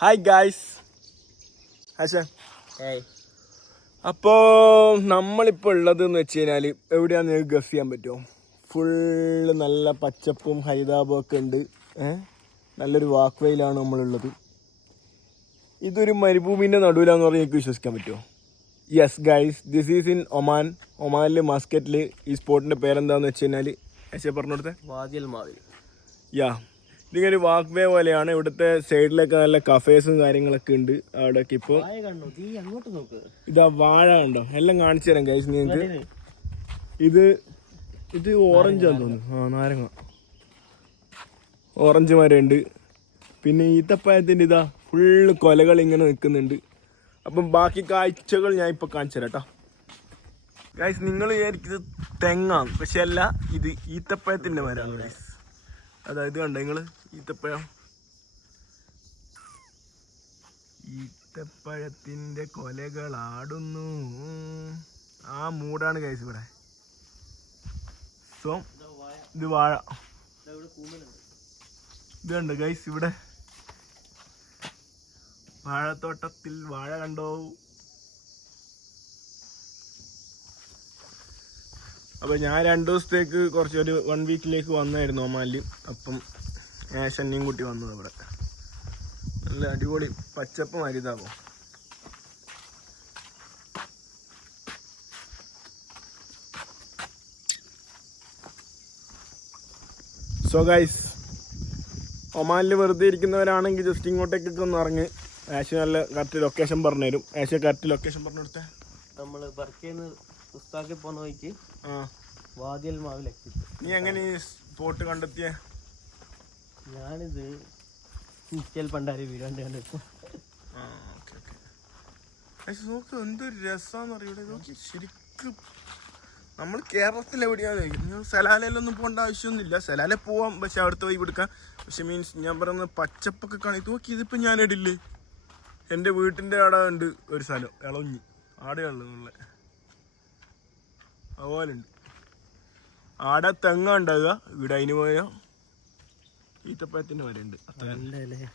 Hi guys ആശ അപ്പോൾ നമ്മളിപ്പോൾ ഉള്ളത് എന്ന് വെച്ച് കഴിഞ്ഞാൽ എവിടെയാണെന്ന് നിങ്ങൾക്ക് ഗസ് ചെയ്യാൻ പറ്റുമോ? ഫുള്ള് നല്ല പച്ചപ്പും ഹൈതാപും ഒക്കെ ഉണ്ട്? നല്ലൊരു വാക്ക് വേയിലാണ് നമ്മളുള്ളത്. ഇതൊരു മരുഭൂമിന്റെ നടുവിലാന്ന് പറഞ്ഞാൽ എനിക്ക് വിശ്വസിക്കാൻ പറ്റുമോ? Yes guys this is in Oman ഒമാനിൽ മസ്കറ്റിൽ ഈ സ്പോട്ടിന്റെ പേരെന്താന്ന് വെച്ച് കഴിഞ്ഞാൽ ആശ കൊടുത്തേ. വാതിൽ മാതിരി യാ ഇതിങ്ങനെ വാക്ക് വേ പോലെയാണ്. ഇവിടുത്തെ സൈഡിലൊക്കെ നല്ല കഫേസും കാര്യങ്ങളൊക്കെ ഉണ്ട് അവിടെയൊക്കെ ഇപ്പോൾ നോക്ക്. ഇതാ വാഴ ഉണ്ടോ എല്ലാം കാണിച്ചു തരാം കഴിച്ചു നിങ്ങൾക്ക്. ഇത്. ഇത് ഓറഞ്ച് ആണെന്ന് തോന്നുന്നു. ആ നാരങ്ങ. ഓറഞ്ച് മരമുണ്ട്. പിന്നെ ഈത്തപ്പഴത്തിന്റെ ഇതാ ഫുള്ള് കൊലകൾ ഇങ്ങനെ നിൽക്കുന്നുണ്ട്. അപ്പം ബാക്കി കാഴ്ചകൾ ഞാൻ ഇപ്പോൾ കാണിച്ചു തരാം കേട്ടോ ഗൈസ് നിങ്ങൾ വിചാരിക്കുന്നത് തെങ്ങാണ്. പക്ഷെ അല്ല ഇത് ഈത്തപ്പഴത്തിന്റെ മരമാണ് ഗൈസ് അതായത് കണ്ടോ നിങ്ങൾ ഈത്തപ്പഴം. ഈത്തപ്പഴത്തിന്റെ കൊലകളാടുന്നു. ആ മൂടാണ് കൈസ് ഇവിടെ. സോ ഇത് വാഴ. ഇത് കണ്ട് ഗൈസ് ഇവിടെ? വാഴത്തോട്ടത്തിൽ വാഴ കണ്ടോ? അപ്പൊ ഞാൻ രണ്ടു ദിവസത്തേക്ക് കുറച്ച് ഒരു വൺ വീക്കിലേക്ക് വന്നായിരുന്നു ഒമാലി അപ്പം ഏഷന്നെയും കൂട്ടി വന്നത് ഇവിടെ നല്ല അടിപൊളി പച്ചപ്പ് മരുതാവും സോ ഗൈസ് ഒമാനിൽ വെറുതെ ഇരിക്കുന്നവരാണെങ്കിൽ ജസ്റ്റ് ഇങ്ങോട്ടേക്കൊക്കെ ഒന്ന് ഇറങ്ങി. ആശ നല്ല കറക്റ്റ് ലൊക്കേഷൻ പറഞ്ഞുതരും. ആശ കറക്റ്റ് ലൊക്കേഷൻ പറഞ്ഞു കൊടുത്തേ നമ്മൾ ബർക്കേന്ന് ഉസ്താക്കി പോകുന്ന വഴിക്ക് വാതിൽ മാവിൽ എത്തിച്ചു. നീ എങ്ങനെ ഈ സ്പോട്ട് കണ്ടെത്തിയ? ഞാനിത് ഇൻസ്റ്റയിൽ പണ്ടാരി വീരാണ്ട് കണ്ടെത്തും നോക്ക് എന്തൊരു രസാന്ന് അറിയൂടെ നോക്കി ശരിക്കും നമ്മൾ കേരളത്തിൽ എവിടെയാന്ന് ചോദിക്കുന്നത് സലാലയിലൊന്നും പോകേണ്ട ആവശ്യമൊന്നുമില്ല സലാല പോവാം പക്ഷെ അവിടുത്തെ പോയി എടുക്കാം പക്ഷെ മീൻസ് ഞാൻ പറയുന്ന പച്ചപ്പൊക്കെ കാണി നോക്കി ഇതിപ്പോൾ ഞാൻ ഇടില്ലേ എന്റെ വീട്ടിന്റെ അവിടെ ഉണ്ട് ഒരു സ്ഥലം ഇളഞ്ഞി ആടെയുള്ളത് അതുപോലുണ്ട് ആടെ തെങ്ങ ഉണ്ടാകുക ഇവിടെ അതിന് പോയ ഈത്തപ്പഴത്തിന്റെ വരെ ഉണ്ട് അത്ര നല്ലല്ലേ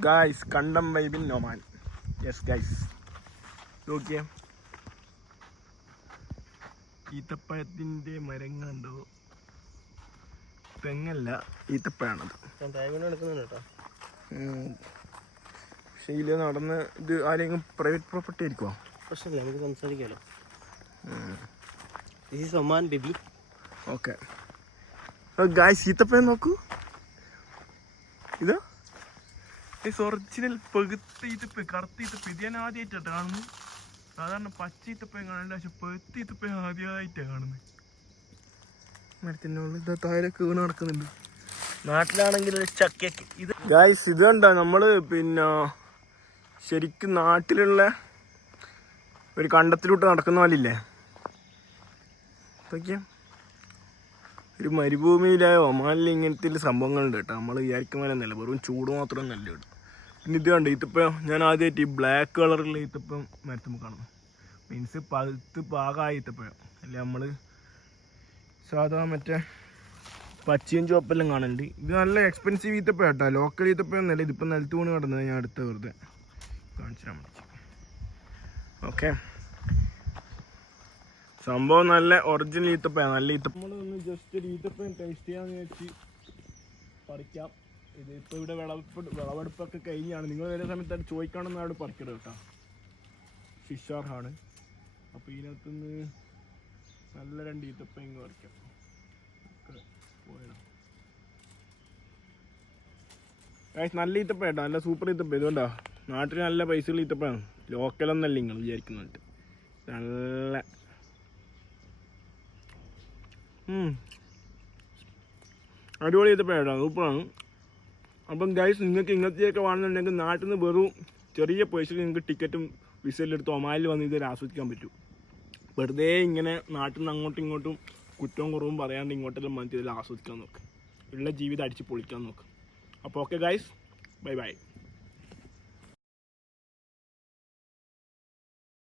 ഗായ്സ് കണ്ടം വൈബിൻ നൊമാൻ. യെസ് ഗായ്സ് നോക്കിയേ. ഈത്തപ്പഴത്തിന്റെ മരങ്ങൾ ഉണ്ടോ തെങ്ങല്ല ഈത്തപ്പഴാണത്. ഞാൻ തേങ്ങ എടുക്കുന്നുണ്ട് കേട്ടോ. പക്ഷേ ഇതിൽ നടന്ന് ഇത് ആരെങ്കിലും പ്രൈവറ്റ് പ്രോപ്പർട്ടി ആയിരിക്കുമോ പ്രശ്നമില്ല നമുക്ക് സംസാരിക്കാമല്ലോ this is Oman baby okay guys ഈത്തപ്പഴം നോക്കൂ. ഇതാ. ഒറിജിനൽ പെകുത്ത ഈത്തപ്പഴം കറുത്ത ഈത്തപ്പഴം. ഇത് ഞാൻ ആദ്യമായിട്ടാണ് കാണുന്നത്. സാധാരണ പച്ച ഈത്തപ്പഴം പക്ഷെ ഈത്തപ്പഴം ആദ്യമായിട്ടാണ് കാണുന്നത്. മരത്തിന്റെ ഉള്ളിൽ താഴെ കീണ് നടക്കുന്നുണ്ട്. നാട്ടിലാണെങ്കിൽ ചക്കയ്ക്ക്. ഇത് ഗായ്സ് ഇത് കണ്ടോ നമ്മൾ പിന്നെ ശരിക്കും നാട്ടിലുള്ള ഒരു കണ്ടത്തിലോട്ട് നടക്കുന്ന പോലെ ഇല്ലേ ഇതൊക്കെയാ ഒരു മരുഭൂമിയിലായ? ഒമാനിൽ ഇങ്ങനത്തെ സംഭവങ്ങളുണ്ട് കേട്ടോ. നമ്മൾ ഒന്നല്ല വെറും ചൂട് മാത്രം നല്ല കേട്ടോ പിന്നെ ഇത് കണ്ടോ ഇതിപ്പോൾ ഞാൻ ആദ്യമായിട്ട് ഈ ബ്ലാക്ക് കളറിൽ ഇതിപ്പം മരത്തുമ്പോൾ കാണുന്നു. മീൻസ് പഴുത്ത് പാകമായി ഇതിപ്പോഴും അല്ല നമ്മൾ സാധാ മറ്റേ പച്ചയും ചുവപ്പെല്ലാം കാണലുണ്ട് ഇത് നല്ല എക്സ്പെൻസീവ് ഈത്തപ്പഴം കേട്ടോ. ലോക്കൽ ഈത്തപ്പഴം എന്നല്ല ഇതിപ്പോൾ നിലത്ത് വീണ് കിടന്നത്. ഞാൻ അടുത്ത വെറുതെ കാണിച്ചാൽ ഓക്കെ സംഭവം നല്ല ഒറിജിനൽ ഈത്തപ്പഴം. നല്ല ഈത്തപ്പഴം ജസ്റ്റ് ഒരു ടേസ്റ്റ് ചെയ്യാന്ന് വെച്ച് പറിക്കാം. ഇത് ഇവിടെ വിളവെടുപ്പ് വിളവെടുപ്പൊക്കെ കഴിഞ്ഞാണ്. നിങ്ങൾ വരുന്ന സമയത്ത് അത് ചോദിക്കണമെന്ന് അവിടെ പറിക്കരുത് കേട്ടോ. ഫിഷാർഹാണ് അപ്പോൾ ഇതിനകത്തുനിന്ന് നല്ല രണ്ട് ഈത്തപ്പഴം ഇങ്ങ് പറിക്കാം. നല്ല ഈത്തപ്പഴം നല്ല സൂപ്പർ ഈത്തപ്പഴം. ഇതുകൊണ്ടാ നാട്ടിൽ നല്ല പൈസകൾ ലോക്കൽ ലോക്കലൊന്നല്ല നിങ്ങൾ വിചാരിക്കുന്നുണ്ട് നല്ല. അടിപൊളി ഈത്തപ്പഴം സൂപ്പറാണ്. അപ്പം ഗൈസ് നിങ്ങൾക്ക് ഇങ്ങനത്തെയൊക്കെ വേണമെന്നുണ്ടെങ്കിൽ നാട്ടിൽ നിന്ന് വെറും ചെറിയ പൈസയിൽ നിങ്ങൾക്ക് ടിക്കറ്റും വിസയിലെടുത്ത് ഒമാലിൽ വന്ന് ഇത് ആസ്വദിക്കാൻ പറ്റും. വെറുതെ ഇങ്ങനെ നാട്ടിൽ നിന്ന് അങ്ങോട്ടും ഇങ്ങോട്ടും കുറ്റവും കുറവും പറയാണ്ട് ഇങ്ങോട്ടെല്ലാം ഇതിൽ ആസ്വദിക്കാൻ നോക്ക്. ഉള്ള ജീവിതം അടിച്ച് പൊളിക്കാൻ നോക്ക്. അപ്പോൾ ഓക്കെ ഗൈസ് ബൈ ബൈ